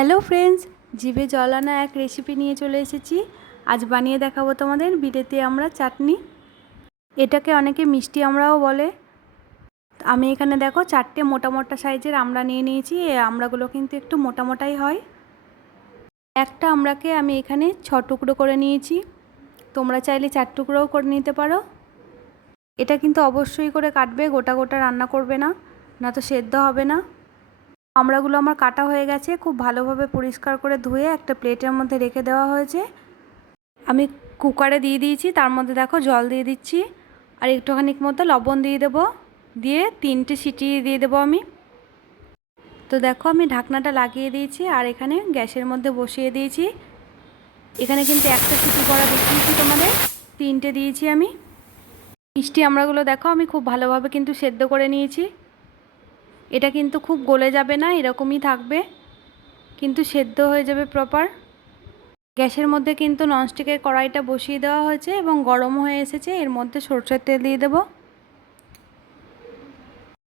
Hello friends, জিভে জল আনা এক রেসিপি নিয়ে চলে এসেছি। আজ বানিয়ে দেখাবো তোমাদের বিলেতে আমরা চাটনি। এটাকে অনেকে মিষ্টি আমরাও বলে। আমি এখানে দেখো চারটে মোটা মোটা সাইজের আমড়া নিয়ে নিয়েছি এই আমড়াগুলো কিন্তু একটু মোটা মোটাই হয়। একটা আমড়াকে আমি এখানে ছ টুকরো করে নিয়েছি। তোমরা চাইলে চার টুকরোও করে নিতে পারো। এটা কিন্তু অবশ্যই করে কাটবে, গোটা গোটা রান্না করবে না না তো সেদ্ধ হবে না। আমড়াগুলো আমার কাটা হয়ে গেছে, খুব ভালোভাবে পরিষ্কার করে ধুয়ে একটা প্লেটের মধ্যে রেখে দেওয়া হয়েছে। আমি কুকারে দিয়ে দিয়েছি, তার মধ্যে দেখো জল দিয়ে দিচ্ছি, আর একটুখানি মতো লবণ দিয়ে দেবো, দিয়ে তিনটে সিটি দিয়ে দেবো আমি। তো দেখো আমি ঢাকনাটা লাগিয়ে দিয়েছি, আর এখানে গ্যাসের মধ্যে বসিয়ে দিয়েছি। এখানে কিন্তু একটা সিটি করা দেখিয়েছি তোমাদের, তিনটে দিয়েছি আমি। মিষ্টি আমড়াগুলো দেখো আমি খুব ভালোভাবে কিন্তু সেদ্ধ করে নিয়েছি। এটা কিন্তু খুব গলে যাবে না, এরকমই থাকবে। কিন্তু সেদ্ধ হয়ে যাবে প্রপার গ্যাসের মধ্যে কিন্তু ননস্টিকের কড়াইটা বসিয়ে দেওয়া হয়েছে এবং গরম হয়ে এসেছে, এর মধ্যে সরষের তেল দিয়ে দেবো।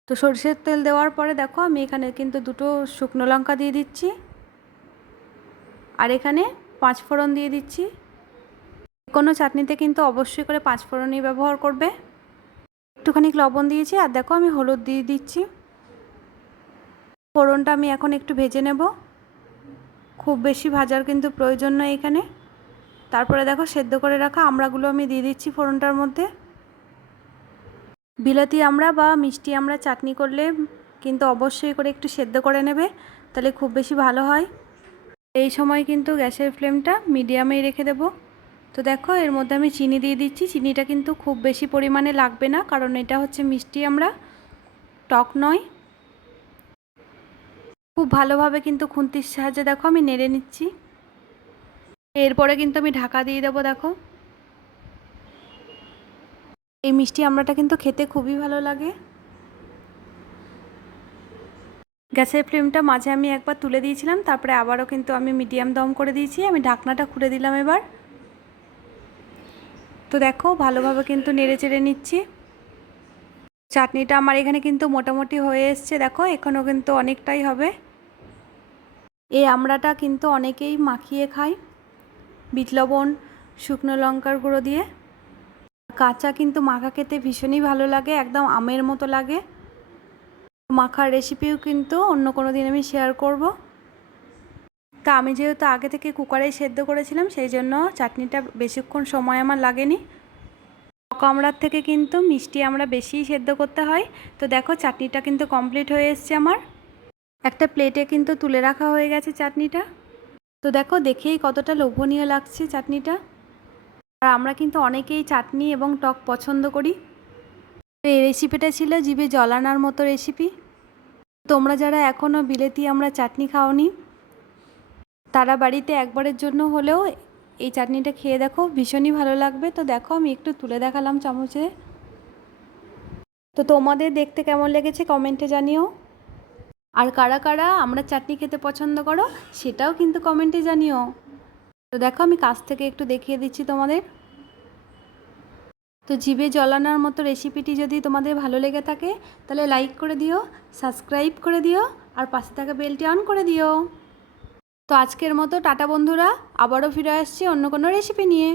তো সরষের তেল দেওয়ার পরে দেখো, আমি এখানে কিন্তু দুটো শুকনো লঙ্কা দিয়ে দিচ্ছি। আর এখানে পাঁচ ফোড়ন দিয়ে দিচ্ছি। কোনো চাটনিতে কিন্তু অবশ্যই করে পাঁচ ফোড়নই ব্যবহার করবে। একটুখানি লবণ দিয়েছি, আর দেখো আমি হলুদ দিয়ে দিচ্ছি। ফোড়নটা আমি এখন একটু ভেজে নেব। খুব বেশি ভাজার কিন্তু প্রয়োজন নয় এখানে। তারপরে দেখো সেদ্ধ করে রাখা আমড়াগুলো আমি দিয়ে দিচ্ছি ফোড়নটার মধ্যে। বিলাতি আমরা বা মিষ্টি আমরা চাটনি করলে কিন্তু অবশ্যই করে একটু সেদ্ধ করে নেবে, তাহলে খুব বেশি ভালো হয়। এই সময় কিন্তু গ্যাসের ফ্লেমটা মিডিয়ামেই রেখে দেব। তো দেখো এর মধ্যে আমি চিনি দিয়ে দিচ্ছি। চিনিটা কিন্তু খুব বেশি পরিমাণে লাগবে না, কারণ এটা হচ্ছে মিষ্টি আমরা টক নয়। খুব ভালোভাবে কিন্তু খুন্তির সাহায্যে দেখো আমি নেড়ে নিচ্ছি। এরপরে কিন্তু আমি ঢাকা দিয়ে দেবো, দেখো। এই মিষ্টি আমড়াটা কিন্তু খেতে খুবই ভালো লাগে। গ্যাসের ফ্লেমটা মাঝে আমি একবার তুলে দিয়েছিলাম, তারপরে আবারও কিন্তু আমি মিডিয়াম দম করে দিয়েছি, আমি ঢাকনাটা খুলে দিলাম এবার। তো দেখো, ভালোভাবে কিন্তু নেড়ে চেড়ে নিচ্ছি। চাটনিটা আমার এখানে কিন্তু মোটামুটি হয়ে এসছে, দেখো, এখনও কিন্তু অনেকটাই হবে। এই আমড়াটা কিন্তু অনেকেই মাখিয়ে খায়। বিট শুকনো লঙ্কার গুঁড়ো দিয়ে। কাঁচা কিন্তু মাখা খেতে ভীষণই ভালো লাগে, একদম আমের মতো লাগে। মাখার রেসিপিও কিন্তু অন্য কোনো দিন আমি শেয়ার করব। তা আমি যেহেতু আগে থেকে কুকারে সেদ্ধ করেছিলাম, সেই জন্য চাটনিটা বেশিক্ষণ সময় আমার লাগেনি। আমড়ার থেকে কিন্তু মিষ্টি আমরা বেশি সেদ্ধ করতে হয়। তো দেখো, চাটনিটা কিন্তু কমপ্লিট হয়ে এসছে আমার। একটা প্লেটে কিন্তু তুলে রাখা হয়ে গেছে চাটনিটা। তো দেখো, দেখেই কতটা লোভনীয় লাগছে চাটনিটা। আর আমরা কিন্তু অনেকেই চাটনি এবং টক পছন্দ করি। তো এই রেসিপিটা ছিল জিভে জলানার মতো রেসিপি তোমরা যারা এখনও বিলেতি আমরা চাটনি খাওনি, তারা বাড়িতে একবারের জন্য হলেও এই চাটনিটা খেয়ে দেখো, ভীষণই ভালো লাগবে। তো দেখো, আমি একটু তুলে দেখালাম চামচে। তো তোমাদের দেখতে কেমন লেগেছে কমেন্টে জানিও। আর কারা কারা আমরা চাটনি খেতে পছন্দ করো, সেটাও কিন্তু কমেন্টে জানিও। তো দেখো আমি কাছ থেকে একটু দেখিয়ে দিচ্ছি তোমাদের। তো জিভে জলানোর মতো রেসিপিটি যদি তোমাদের ভালো লেগে থাকে, তাহলে লাইক করে দিও সাবস্ক্রাইব করে দিও, আর পাশে থাকা বেলটি অন করে দিও। তো আজকের মতো টাটা বন্ধুরা, আবারও ফিরে আসছি অন্য কোনো রেসিপি নিয়ে।